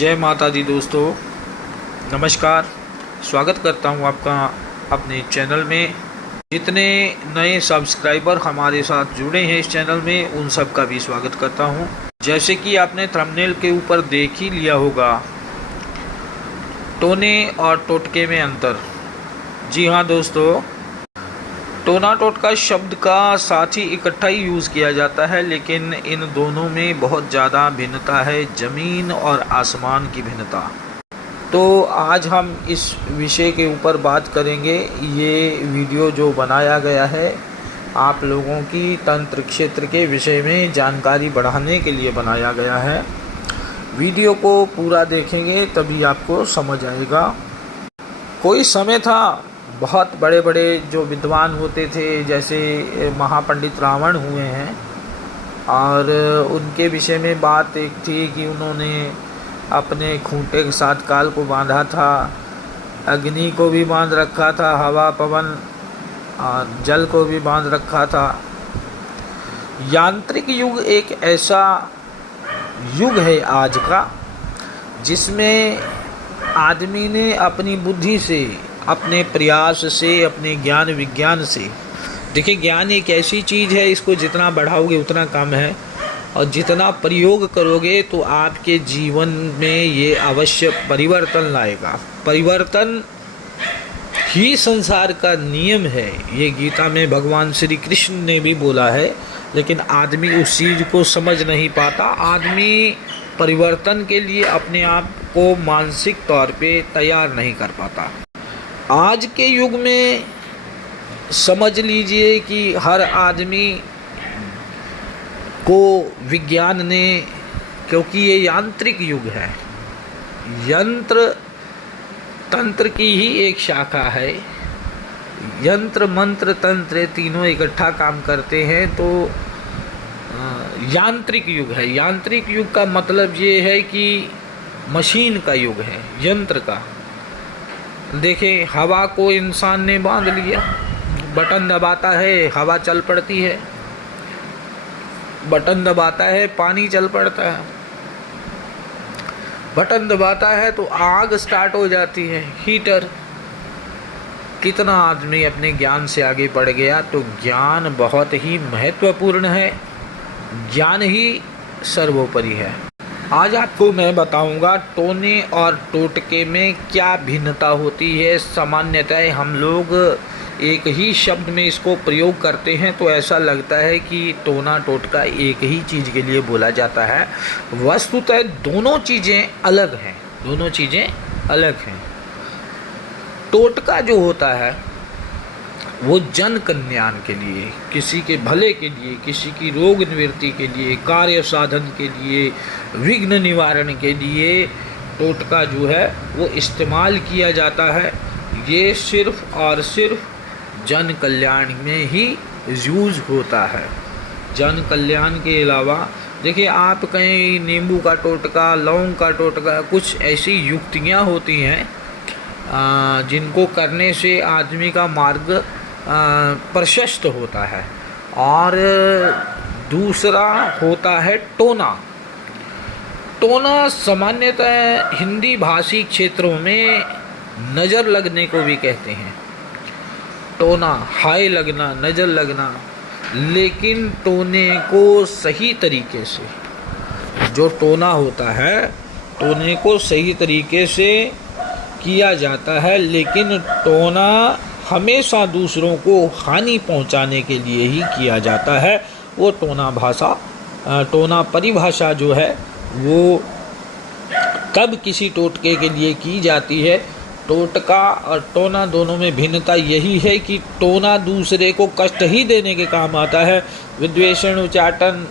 जय माता दी दोस्तों, नमस्कार। स्वागत करता हूं आपका अपने चैनल में। जितने नए सब्सक्राइबर हमारे साथ जुड़े हैं इस चैनल में, उन सब का भी स्वागत करता हूं। जैसे कि आपने थंबनेल के ऊपर देख ही लिया होगा, टोने और टोटके में अंतर। जी हाँ दोस्तों, टोना टोटका शब्द का साथ ही इकट्ठा ही यूज़ किया जाता है, लेकिन इन दोनों में बहुत ज़्यादा भिन्नता है, ज़मीन और आसमान की भिन्नता। तो आज हम इस विषय के ऊपर बात करेंगे। ये वीडियो जो बनाया गया है आप लोगों की तंत्र क्षेत्र के विषय में जानकारी बढ़ाने के लिए बनाया गया है। वीडियो को पूरा देखेंगे तभी आपको समझ आएगा। कोई समय था, बहुत बड़े बड़े जो विद्वान होते थे, जैसे महापंडित रावण हुए हैं, और उनके विषय में बात एक थी कि उन्होंने अपने खूंटे के साथ काल को बांधा था, अग्नि को भी बांध रखा था, हवा पवन और जल को भी बांध रखा था। यांत्रिक युग एक ऐसा युग है आज का, जिसमें आदमी ने अपनी बुद्धि से, अपने प्रयास से, अपने ज्ञान विज्ञान से, देखिए ज्ञान एक ऐसी चीज़ है, इसको जितना बढ़ाओगे उतना कम है, और जितना प्रयोग करोगे तो आपके जीवन में ये अवश्य परिवर्तन लाएगा। परिवर्तन ही संसार का नियम है, ये गीता में भगवान श्री कृष्ण ने भी बोला है, लेकिन आदमी उस चीज़ को समझ नहीं पाता। आदमी परिवर्तन के लिए अपने आप को मानसिक तौर पे तैयार नहीं कर पाता। आज के युग में समझ लीजिए कि हर आदमी को विज्ञान ने, क्योंकि ये यांत्रिक युग है, यंत्र तंत्र की ही एक शाखा है। यंत्र मंत्र तंत्र तीनों इकट्ठा काम करते हैं, तो यांत्रिक युग है। यांत्रिक युग का मतलब ये है कि मशीन का युग है, यंत्र का। देखें, हवा को इंसान ने बांध लिया, बटन दबाता है हवा चल पड़ती है, बटन दबाता है पानी चल पड़ता है, बटन दबाता है तो आग स्टार्ट हो जाती है, हीटर। कितना आदमी अपने ज्ञान से आगे बढ़ गया। तो ज्ञान बहुत ही महत्वपूर्ण है, ज्ञान ही सर्वोपरि है। आज आपको मैं बताऊंगा टोने और टोटके में क्या भिन्नता होती है। सामान्यतः हम लोग एक ही शब्द में इसको प्रयोग करते हैं तो ऐसा लगता है कि टोना टोटका एक ही चीज़ के लिए बोला जाता है। वस्तुतः दोनों चीज़ें अलग हैं, दोनों चीज़ें अलग हैं। टोटका जो होता है वो जन कल्याण के लिए, किसी के भले के लिए, किसी की रोग निवृत्ति के लिए, कार्य साधन के लिए, विघ्न निवारण के लिए टोटका जो है वो इस्तेमाल किया जाता है। ये सिर्फ और सिर्फ जन कल्याण में ही यूज़ होता है। जन कल्याण के अलावा देखिए, आप कहीं नींबू का टोटका, लौंग का टोटका, कुछ ऐसी युक्तियाँ होती हैं जिनको करने से आदमी का मार्ग प्रशस्त होता है। और दूसरा होता है टोना। टोना सामान्यतः हिंदी भाषी क्षेत्रों में नज़र लगने को भी कहते हैं। टोना, हाय लगना, नज़र लगना। लेकिन टोने को सही तरीके से, जो टोना होता है, टोने को सही तरीके से किया जाता है, लेकिन टोना हमेशा दूसरों को हानि पहुंचाने के लिए ही किया जाता है। वो टोना परिभाषा जो है वो कब किसी टोटके के लिए की जाती है। टोटका और टोना दोनों में भिन्नता यही है कि टोना दूसरे को कष्ट ही देने के काम आता है। विद्वेषण, उचाटन,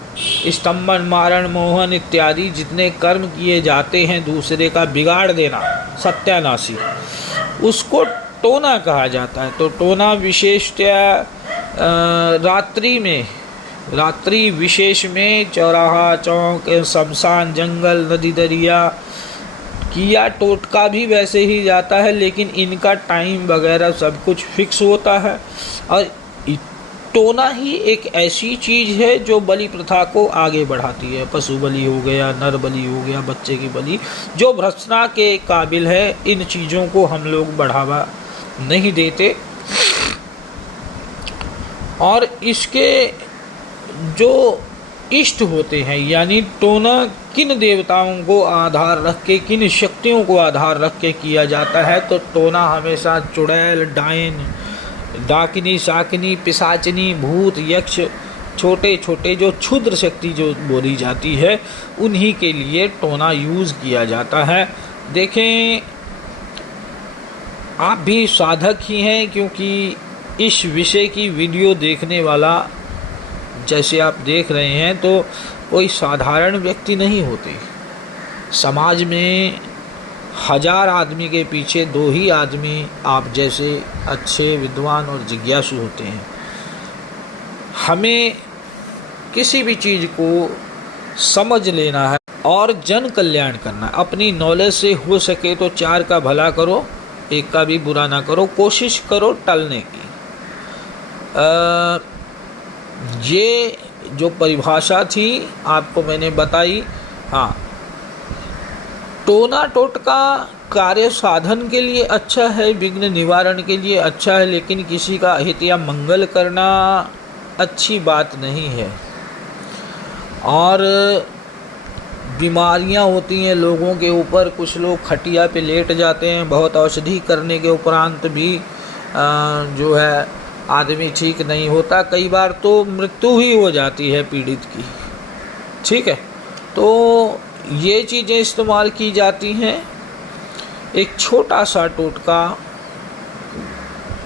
स्तंभन, मारण, मोहन इत्यादि जितने कर्म किए जाते हैं दूसरे का बिगाड़ देना, सत्यानाशी, उसको टोना कहा जाता है। तो टोना विशेषतया रात्रि विशेष में चौराहा, चौक, शमशान, जंगल, नदी, दरिया किया। टोटका भी वैसे ही जाता है, लेकिन इनका टाइम वगैरह सब कुछ फिक्स होता है। और टोना ही एक ऐसी चीज़ है जो बलि प्रथा को आगे बढ़ाती है। पशु बलि हो गया, नर बलि हो गया, बच्चे की बलि, जो भर्त्सना के काबिल है, इन चीज़ों को हम लोग बढ़ावा नहीं देते। और इसके जो इष्ट होते हैं, यानी टोना किन देवताओं को आधार रख के, किन शक्तियों को आधार रख के किया जाता है, तो टोना हमेशा चुड़ैल, डायन, डाकिनी, शाकिनी, पिशाचिनी, भूत, यक्ष, छोटे छोटे जो क्षुद्र शक्ति जो बोली जाती है, उन्हीं के लिए टोना यूज़ किया जाता है। देखें, आप भी साधक ही हैं, क्योंकि इस विषय की वीडियो देखने वाला जैसे आप देख रहे हैं तो कोई साधारण व्यक्ति नहीं होते। समाज में 1000 आदमी के पीछे 2 ही आदमी आप जैसे अच्छे, विद्वान और जिज्ञासु होते हैं। हमें किसी भी चीज़ को समझ लेना है और जन कल्याण करना है। अपनी नॉलेज से हो सके तो 4 का भला करो, 1 का भी बुरा ना करो, कोशिश करो टलने की। ये जो परिभाषा थी आपको मैंने बताई। हाँ, टोना टोटका कार्य साधन के लिए अच्छा है, विघ्न निवारण के लिए अच्छा है, लेकिन किसी का हित या मंगल करना अच्छी बात नहीं है। और बीमारियां होती हैं लोगों के ऊपर, कुछ लोग खटिया पे लेट जाते हैं, बहुत औषधि करने के उपरांत भी जो है आदमी ठीक नहीं होता, कई बार तो मृत्यु ही हो जाती है पीड़ित की। ठीक है, तो ये चीज़ें इस्तेमाल की जाती हैं। एक छोटा सा टोटका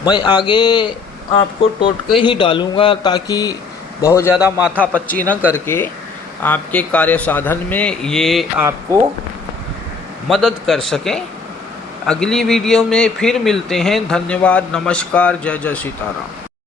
मैं आगे आपको टोटके ही डालूंगा, ताकि बहुत ज़्यादा माथा पच्ची न करके आपके कार्य साधन में ये आपको मदद कर सकें। अगली वीडियो में फिर मिलते हैं। धन्यवाद, नमस्कार, जय जय सीताराम।